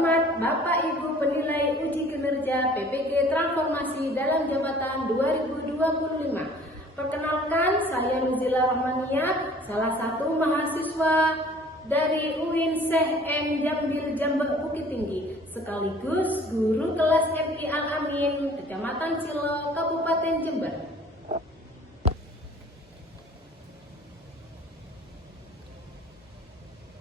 terhormat Bapak Ibu penilai uji kinerja PPG Transformasi dalam Jabatan 2025. Perkenalkan, saya Nuzila Rahmania, salah satu mahasiswa dari UIN Syekh M Jambil Jambak Bukit Tinggi, sekaligus guru kelas MI Al-Amin, Kecamatan Cilo, Kabupaten Jember.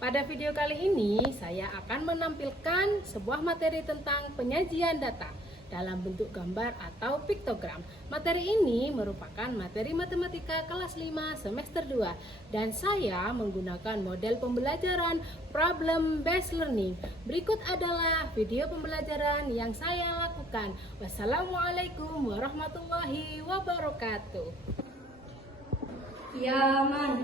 Pada video kali ini, saya akan menampilkan sebuah materi tentang penyajian data dalam bentuk gambar atau piktogram. Materi ini merupakan materi matematika kelas 5 semester 2 dan saya menggunakan model pembelajaran problem based learning. Berikut adalah video pembelajaran yang saya lakukan. Wassalamualaikum warahmatullahi wabarakatuh. Ya man,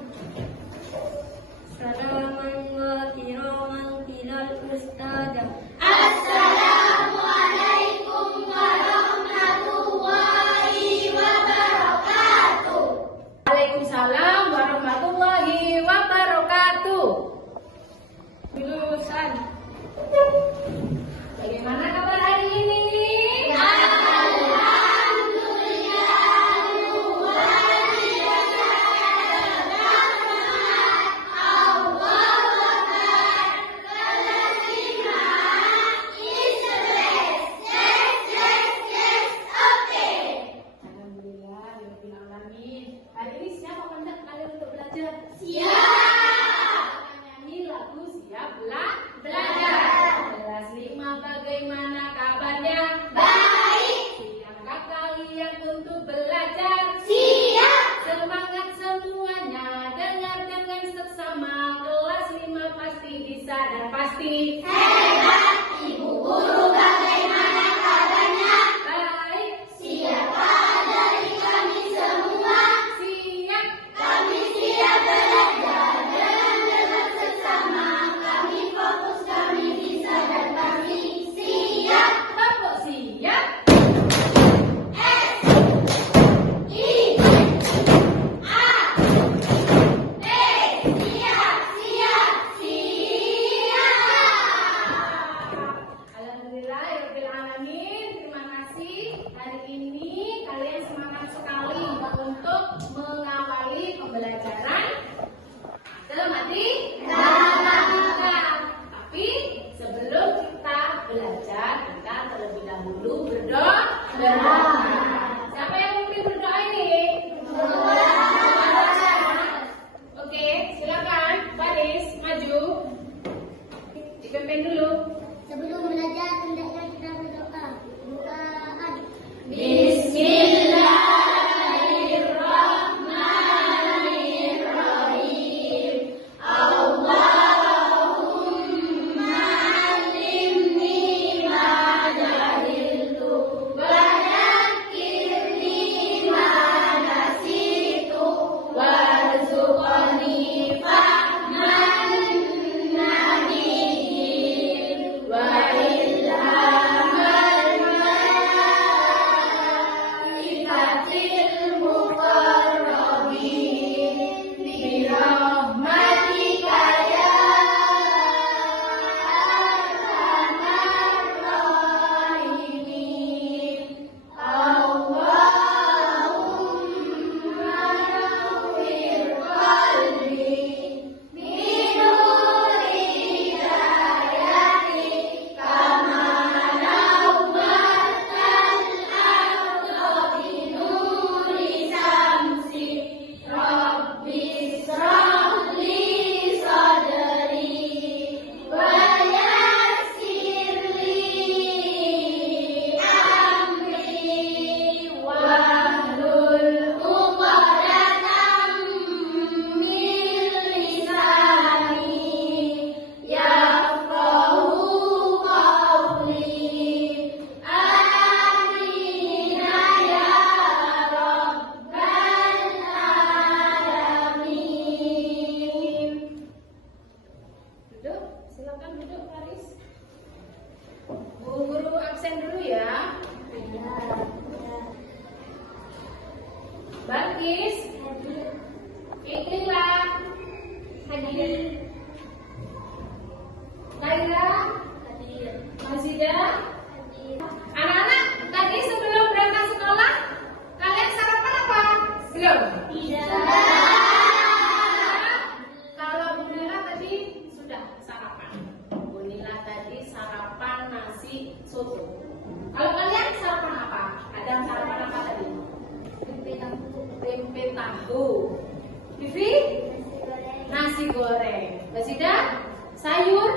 salaman wa kiraman tilal ustadzah. Assalamualaikum warahmatullahi wabarakatuh. Waalaikumsalam warahmatullahi wabarakatuh. Lulusan, Bagaimana kabar hari ini? Hari ini siap apa enggak kalian untuk belajar? siap. Nyanyi lagu siap belajar. Kelas 5 bagaimana kabarnya? Baik. Siapkah kalian untuk belajar? Siap. Semangat semuanya, dengar dengan seksama. Kelas 5 pasti bisa dan pasti Hebat. Ibu guru bagaimana kabarnya? baik. Siapkah dari kami semua? Siap. Kami siap belajar dengan sesama. Kami fokus, kami bisa dan kami siap. Tepuk siap. S I A T siap, siap, siap. Alhamdulillahirobbilalamin. Terima kasih. Hari ini kalian semangat sekali untuk mengawali pembelajaran matematika. Tapi sebelum kita belajar, kita terlebih dahulu berdoa. Siapa yang mungkin berdoa ini? Oke, silakan baris maju. Dipimpin dulu. Sebelum belajar, hendaknya kita berdoa. Doaan. Bismillahirrahmanirrahim. Allahumma alimni ma jahiltu wa dzakirni ma nasitu warzuqni fahman nabiyyin wa nasi soto. Kalau kalian sarapan apa? Ada sarapan apa tadi? Tempe tahu. Vivi? Nasi goreng. Basida? Sayur?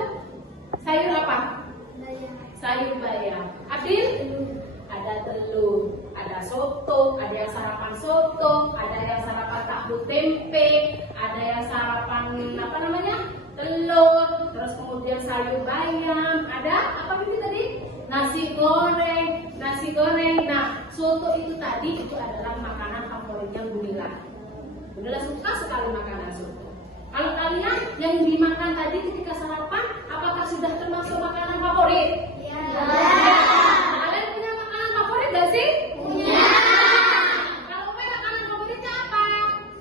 Sayur apa? Sayur bayam. Adil? Ada telur, ada soto, ada yang sarapan soto, ada yang sarapan tahu tempe, ada yang sarapan apa namanya? Telur, terus kemudian sayur bayam, ada apa Bibi tadi? Nasi goreng, nasi goreng. Nah, soto itu tadi itu adalah makanan favoritnya Bunila. Bunila suka sekali makanan soto. Kalau kalian yang dimakan tadi ketika sarapan, apakah sudah termasuk makanan favorit? Ya. Kalian punya makanan favorit gak sih? Punya. Kalau makanan favoritnya apa?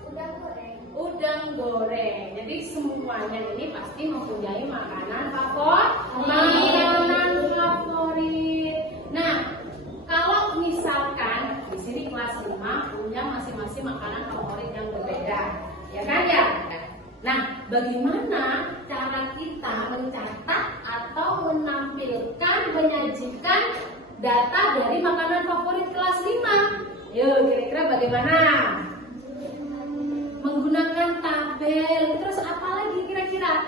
Udang goreng. Udang goreng. Jadi semuanya ini pasti mempunyai makanan favorit. Makanan favorit. Nah, kalau misalkan di sini kelas 5 punya masing-masing makanan favorit yang berbeda, ya kan ya? Nah, bagaimana cara kita mencatat atau menampilkan, menyajikan data dari makanan favorit kelas 5? Yuk, kira-kira bagaimana? Menggunakan tabel. Terus apa lagi kira-kira?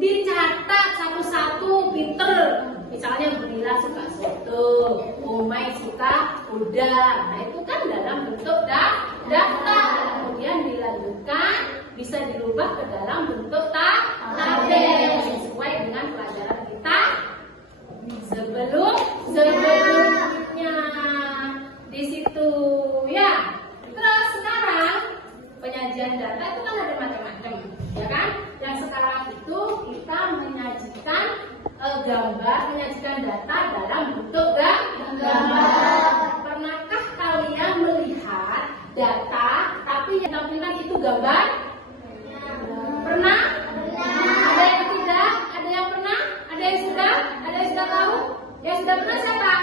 Dicatat satu-satu, pinter. Misalnya Bunila suka soto, Umay suka udang. Nah, itu kan dalam bentuk daftar. Kemudian dilanjutkan, bisa dirubah ke dalam bentuk tabel sesuai dengan pelajaran kita sebelumnya. Di situ ya. Terus sekarang penyajian data itu kan ada macam-macam, ya kan? Yang sekarang itu kita menyajikan gambar, menyajikan data dalam bentuk gambar. Pernahkah kalian melihat data tapi yang tampilkan itu gambar? Pernah? Ada yang tidak? Ada yang pernah? Ada yang sudah? Ada yang sudah tahu? Yang sudah pernah siapa?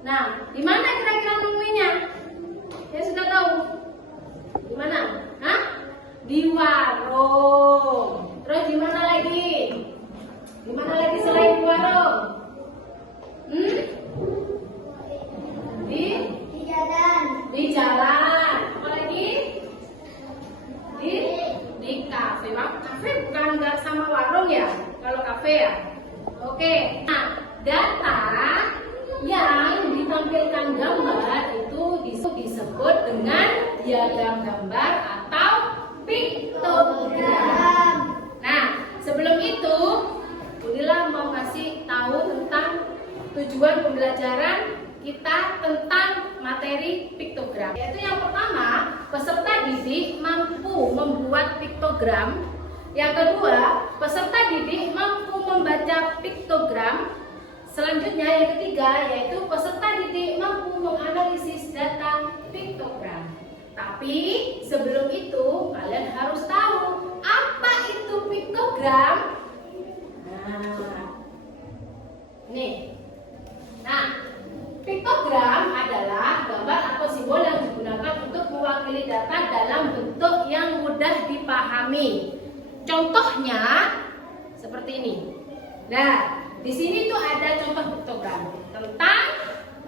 Nah, di mana kira-kira nemuinya? Yang sudah tahu? Di mana? Hah? Di warung. Terus di mana lagi? Di mana lagi selain di warung? Di jalan. Di jalan. Apa lagi? Di kafe. Kafe bukan nggak sama warung ya? Kalau kafe ya. Oke. Nah, data yang ditampilkan gambar itu disebut dengan diagram gambar atau piktogram. Nah, sebelum itu Bunila mau kasih tahu tentang tujuan pembelajaran kita tentang materi piktogram. Yaitu yang pertama, peserta didik mampu membuat piktogram. Yang kedua, peserta didik mampu membaca piktogram. Selanjutnya yang ketiga yaitu peserta didik mampu menganalisis data piktogram. Tapi sebelum itu kalian harus tahu apa itu piktogram. Nah, piktogram adalah gambar atau simbol yang digunakan untuk mewakili data dalam bentuk yang mudah dipahami. Contohnya seperti ini. Nah, di sini tuh ada contoh piktogram tentang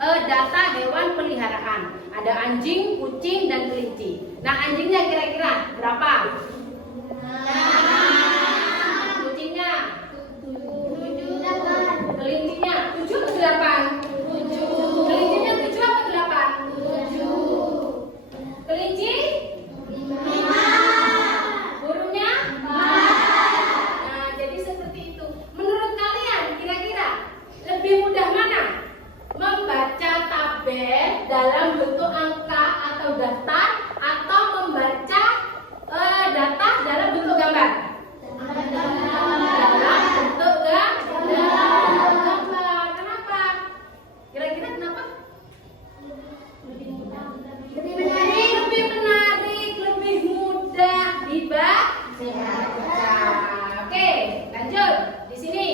data hewan peliharaan. Ada anjing, kucing, dan kelinci. Nah, anjingnya kira-kira berapa? Kucingnya? 7. Kelincinya 7 atau 8? 7. Kelincinya 7 atau 8? 7. Kelinci? 5. Burungnya? 4. Nah, jadi seperti itu. Menurut kalian kira-kira lebih mudah mana? Membaca tabel dalam bentuk angka atau daftar atau membaca data dalam bentuk gambar? Dalam bentuk gambar. Kenapa? Kira-kira kenapa? Lebih menarik. Lebih menarik, lebih mudah dibaca. Oke, lanjut di sini.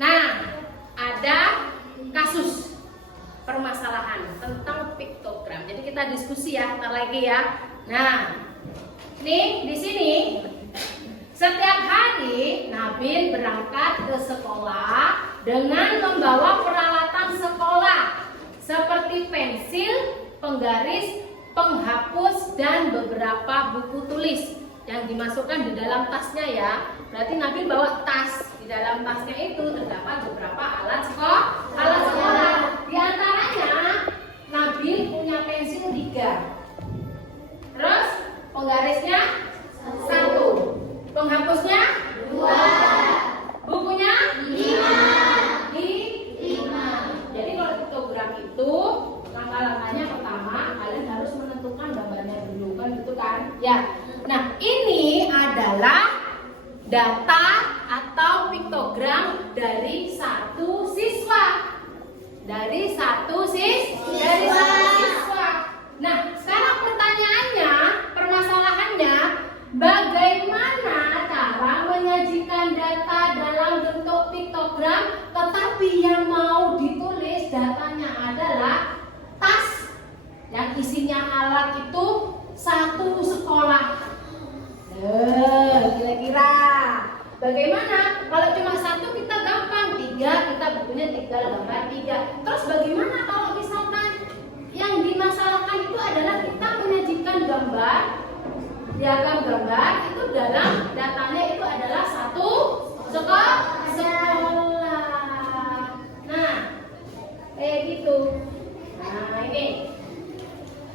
Nah, ada kasus permasalahan tentang piktogram. Jadi kita diskusi ya, ntar lagi ya. Nah, nih di sini setiap hari, nah Nabil berangkat ke sekolah dengan membawa peralatan sekolah seperti pensil, penggaris, penghapus, dan beberapa buku tulis yang dimasukkan di dalam tasnya ya. Berarti Nabil bawa tas. Di dalam tasnya itu terdapat beberapa alat sekolah. Di antaranya Nabil punya pensil 3. Terus penggarisnya 1. Penghapusnya 2. Bukunya 5. Jadi kalau piktogram itu langkah-langkahnya pertama kalian harus menentukan gambarnya dulu kan gitu kan? Ya. Nah, ini adalah data atau piktogram dari satu siswa. Dari satu siswa. Nah, sekarang pertanyaannya, permasalahannya, bagaimana cara menyajikan data dalam bentuk piktogram, tetapi yang mau ditulis datanya adalah tas yang isinya alat itu satu sekolah. Kira-kira bagaimana? Kalau cuma 1 kita gampang, 3 kita bukunya tinggal gambar 3. Terus bagaimana kalau misalkan yang dimasalahkan itu adalah kita menyajikan gambar, diagram gambar itu dalam datanya itu adalah satu sekolah. Nah, kayak gitu. Nah, ini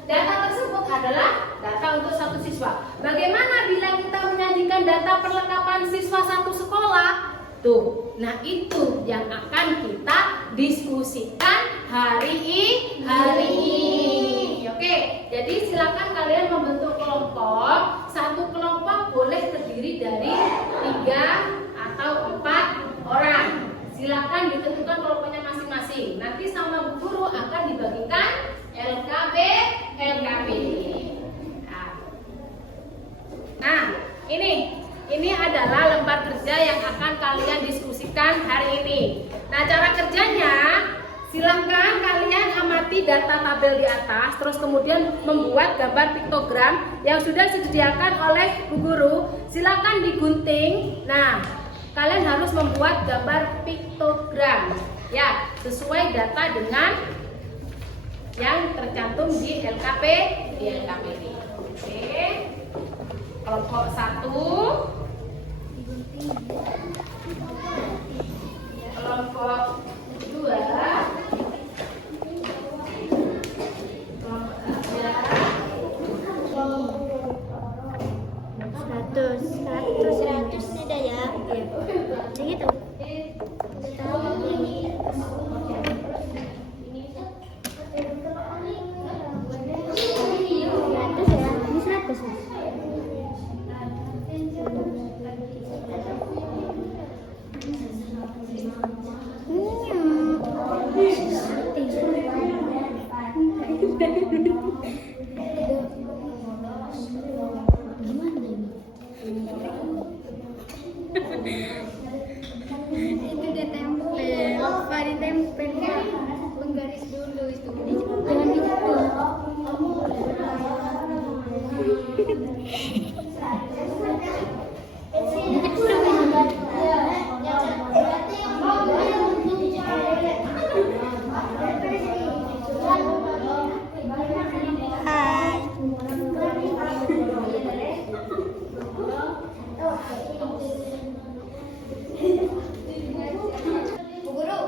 data tersebut adalah data untuk satu siswa. Bagaimana bila kita menyajikan data perlengkapan siswa satu sekolah? Tuh, nah itu yang akan kita diskusikan hari ini. Oke, jadi silakan kalian membentuk kelompok. Satu kelompok boleh terdiri dari 3 atau 4 orang. Silakan ditentukan kelompoknya masing-masing. Nanti sama Bu Guru akan dibagikan LKB. Nah, ini adalah lembar kerja yang akan kalian diskusikan hari ini. Nah, cara kerjanya, silahkan kalian amati data tabel di atas, terus kemudian membuat gambar piktogram yang sudah disediakan oleh Bu Guru. Silahkan digunting. Nah, kalian harus membuat gambar piktogram, ya, sesuai data dengan yang tercantum di LKP ini. Oke. Kelompok 1, kelompok 2, kelompok 3, 100 ada ya? Iya. Segitu. Itu dia tempel, apa ditempel ya? Penggaris dulu itu. Jangan gitu. Bu Guru,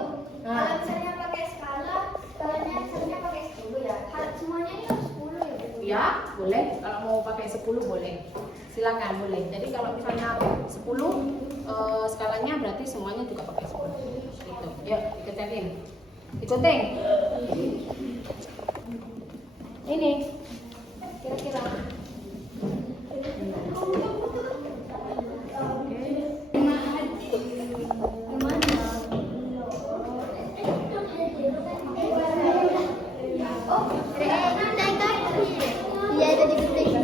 kalau misalnya pakai skala, skalanya misalnya pakai 10 ya. Semuanya ini harus 10 ya, Bu? ya, boleh. Kalau mau pakai 10 boleh. Silakan boleh. Jadi kalau misalnya 10 skalanya berarti semuanya juga pakai 10. Gitu. Yuk, ikutin. Ikutin. Ini kira-kira. Iya, itu digunting.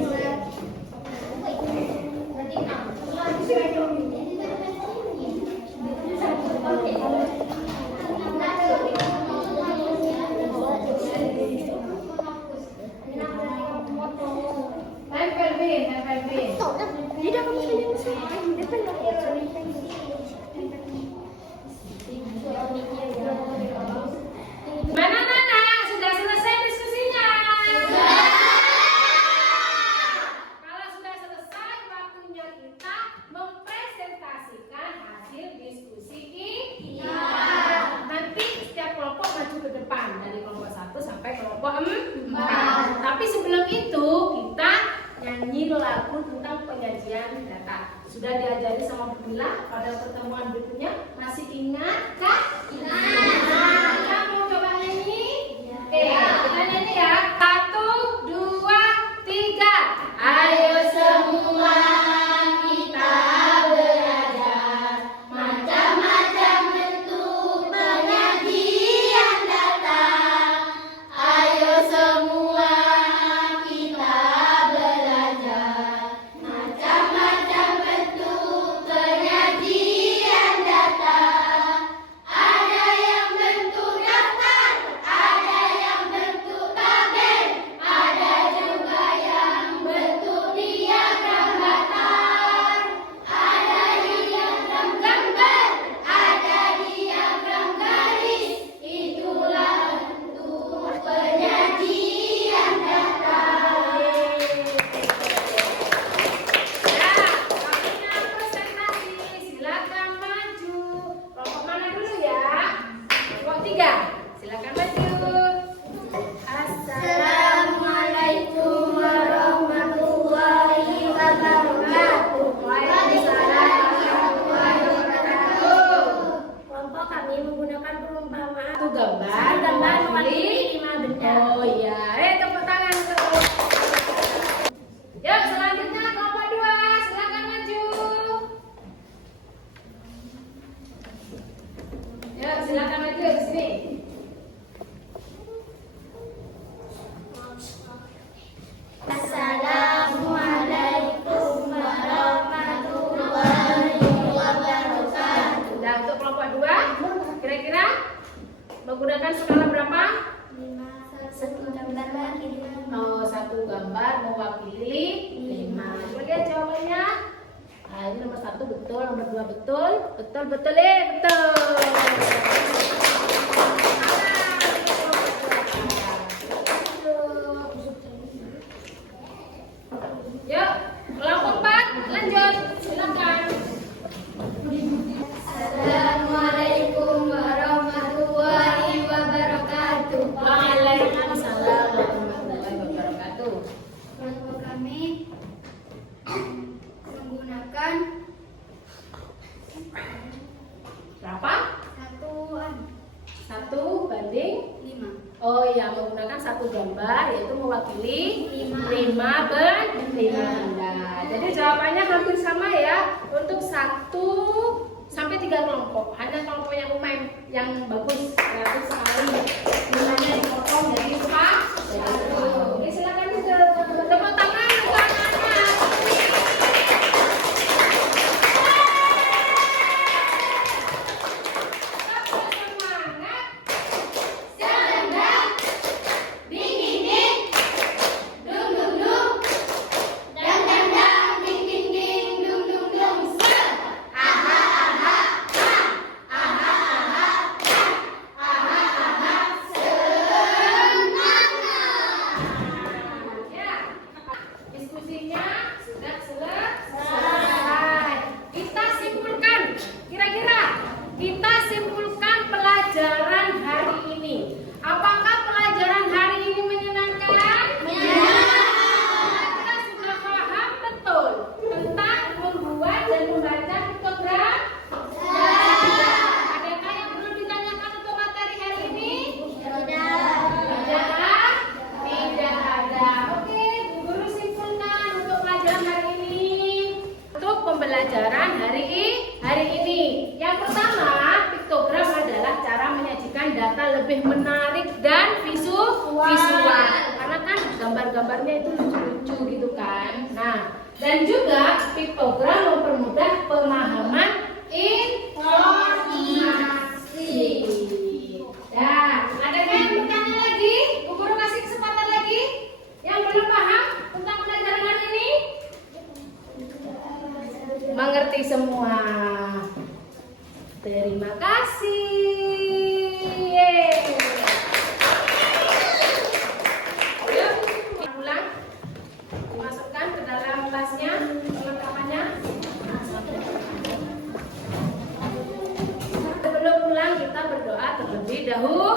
lagu tentang penyajian data. Sudah diajari sama Bu Mila pada pertemuan berikutnya. Masih ingat Kak? Ingat. Kita mau coba nyanyi? Oke, kita nyanyi ya. 1, 2, 3. Ayo semua kita belajar macam-macam bentuk penyajian data. Ayo semua kita belajar macam-macam bentuk penyajian data. Ada yang bentuk daftar, ada yang bentuk tabel, ada juga yang bentuk diagram datar. Ada diagram gambar, ada diagram garis. Itulah bentuk penyajian data. Ya, waktunya presentasi. Silakan maju. Kelompok mana dulu ya? Kelompok 3. Silakan maju. Assalamualaikum warahmatullahi wabarakatuh. Waalaikumsalam warahmatullahi wabarakatuh. Kelompok kami menggunakan perumpamaan Satu gambar mewakili 5 benda. Oh iya, tepuk tangan untuk kelompok. Yuk, selanjutnya kelompok 2, silakan maju. Yuk, silakan maju ke sini. Assalamualaikum warahmatullahi wabarakatuh. Sudah untuk kelompok 2, kira-kira menggunakan skala berapa? 1 gambar mewakili 5. Oh, 1 gambar mewakili 5. Coba lihat jawabannya. Nah, ini nomor 1 betul, nomor 2 betul. Betul, betul, betul. Yuk, kelompok 4, lanjut. Silakan. Assalamualaikum warahmatullahi wabarakatuh. Waalaikumsalam warahmatullahi wabarakatuh. Kelompok kami menggunakan Berapa? 1 banding 5. Oh iya, menggunakan 1 gambar yaitu mewakili 5 benda. Jadi jawabannya hampir sama ya untuk 1 sampai 3 kelompok. Hanya kelompok yang umum yang bagus, kreatif sekali. Nilainya dipotong jadi 4. Jadi silakan tepuk tangan untuk anak-anak. Semangat. Serendah, ding ding ding, dung dung dung, dang dang dang, ding ding ding, dung dung dung, se, aha aha ha, aha aha ha, aha aha, semangat. Ya, diskusinya sudah selesai. Kita simpulkan, kira-kira kita simpulkan pelajaran hari ini. Apakah pelajaran hari ini menyenangkan? Kita sudah paham betul tentang membuat dan membaca piktogram. Adakah yang perlu ditanyakan untuk materi hari ini? Tidak ada. Oke, Bu Guru simpulkan untuk pelajaran hari ini. Untuk pembelajaran hari ini. Yang pertama, piktogram adalah cara menyajikan data lebih menarik dan visual. Karena kan gambar-gambarnya itu lucu-lucu gitu kan. Nah, dan juga piktogram mempermudah pemahaman informasi. Ya, adakah yang bertanya lagi? Bu Guru kasih kesempatan lagi. Yang belum paham tentang pelajaran hari ini? Mengerti semua. Terima kasih. Yeay. Yuk, ulang. Dimasukkan ke dalam kelasnya, perlengkapannya. Sebelum pulang kita berdoa terlebih dahulu.